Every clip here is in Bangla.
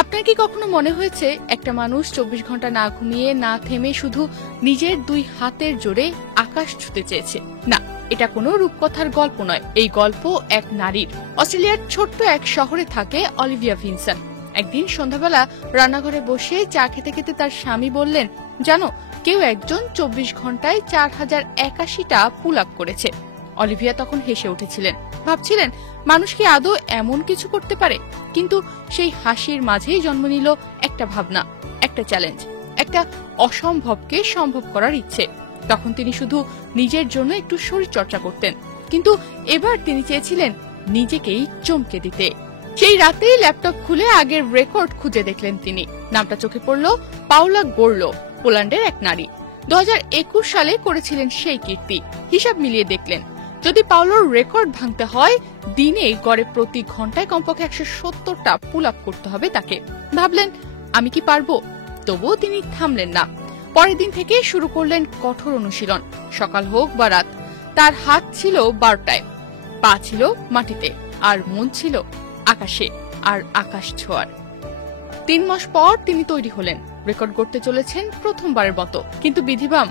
আপনার কি কখনো মনে হয়েছে একটা মানুষ 24 ঘন্টা না ঘুমিয়ে না থেমে শুধু নিজের দুই হাতের জোরে আকাশ ছুঁতে চেয়েছে? না, এটা কোনো রূপকথার গল্প নয়। এই গল্প এক নারীর। অস্ট্রেলিয়ার ছোট্ট এক শহরে থাকে অলিভিয়া ভিনসন। একদিন সন্ধ্যাবেলা রান্নাঘরে বসে চা খেতে খেতে তার স্বামী বললেন, জানো, কেউ একজন 24 ঘন্টায় 4081টা পুল আপ করেছে। অলিভিয়া তখন হেসে উঠেছিলেন, ভাবছিলেন মানুষ কি আদৌ এমন কিছু করতে পারে? কিন্তু সেই হাসির মাঝেই জন্ম নিল একটা ভাবনা, একটা চ্যালেঞ্জ, একটা অসম্ভবকে সম্ভব করার ইচ্ছে। তখন তিনি শুধু নিজের জন্য একটু শরীর চর্চা করতেন, কিন্তু এবার তিনি চেয়েছিলেন নিজেকেই চমকে দিতে। সেই রাতেই ল্যাপটপ খুলে আগের রেকর্ড খুঁজে দেখলেন তিনি। নামটা চোখে পড়ল পাওলা গোরলো, পোল্যান্ডের এক নারী। 2021 সালে করেছিলেন সেই কীর্তি। হিসাব মিলিয়ে দেখলেন, যদি পাওলোর রেকর্ড ভাঙতে হয়, দিনে গড়ে প্রতি ঘন্টায় কমপক্ষে 170টা পুল আপ করতে হবে তাকে। ভাবলেন, আমি কি পারবো? তবুও তিনি থামলেন না। পরের দিন থেকে শুরু করলেন কঠোর অনুশীলন। সকাল হোক বা রাত, তার হাত ছিল 12টায়, পা ছিল মাটিতে, আর মন ছিল আকাশে আর আকাশ ছোঁয়ার। 3 মাস পর তিনি তৈরি হলেন। রেকর্ড করতে চলেছেন প্রথমবারের মতো। কিন্তু বিধিবাম,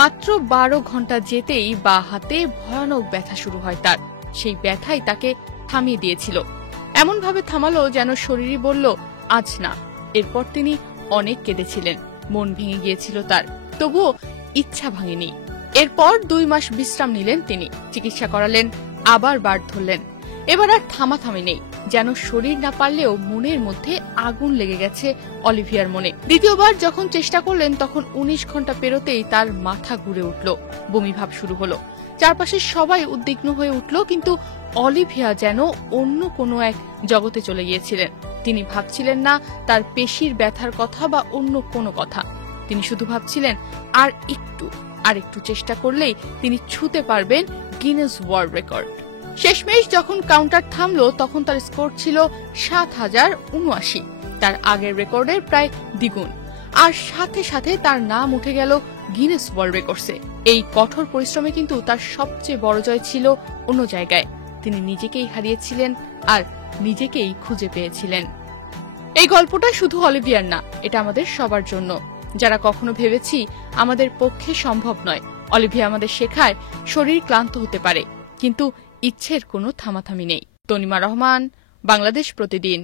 মাত্র 12 ঘন্টা যেতেই বা হাতে ভয়ানক ব্যথা শুরু হয় তার। সেই ব্যথাই তাকে থামিয়ে দিয়েছিল। এমন ভাবে থামালো যেন শরীরই বলল, আজ না। এরপর তিনি অনেক কেঁদেছিলেন, মন ভেঙে গিয়েছিল তার, তবুও ইচ্ছা ভাঙেনি। এরপর 2 মাস বিশ্রাম নিলেন তিনি, চিকিৎসা করালেন, আবার বার ধরলেন। এবার আর থামাথামি নেই, যেন শরীর না পারলেও মনের মধ্যে আগুন লেগে গেছে অলিভিয়ার মনে। দ্বিতীয়বার যখন চেষ্টা করলেন, তখন 19 ঘন্টা পেরোতেই তার মাথা ঘুরে উঠল, বমি ভাব শুরু হলো। চারপাশে সবাই উদ্বিগ্ন হয়ে উঠল, কিন্তু অলিভিয়া যেন অন্য কোনো এক জগতে চলে গিয়েছিলেন। তিনি ভাবছিলেন না তার পেশির ব্যথার কথা বা অন্য কোনো কথা। তিনি শুধু ভাবছিলেন, আর একটু চেষ্টা করলেই তিনি ছুঁতে পারবেন গিনেস ওয়ার্ল্ড রেকর্ড। শেষমেশ যখন কাউন্টার থামলো, তখন তার স্কোর ছিল 7079, তার আগের রেকর্ডের প্রায় দ্বিগুণ। আর সাথে সাথে তার নাম উঠে গেল গিনেস ওয়ার্ল্ড রেকর্ডসে। এই কঠোর পরিশ্রমে কিন্তু তার সবচেয়ে বড় জয় ছিল অন্য জায়গায়। তিনি নিজেকেই হারিয়েছিলেন আর নিজেকেই খুঁজে পেয়েছিলেন। এই গল্পটা শুধু অলিভিয়ার না, এটা আমাদের সবার জন্য, যারা কখনো ভেবেছি আমাদের পক্ষে সম্ভব নয়। অলিভিয়া আমাদের শেখায় শরীর ক্লান্ত হতে পারে, কিন্তু ইচ্ছের কোনো থামাথামি নেই। তনিমা রহমান, বাংলাদেশ প্রতিদিন।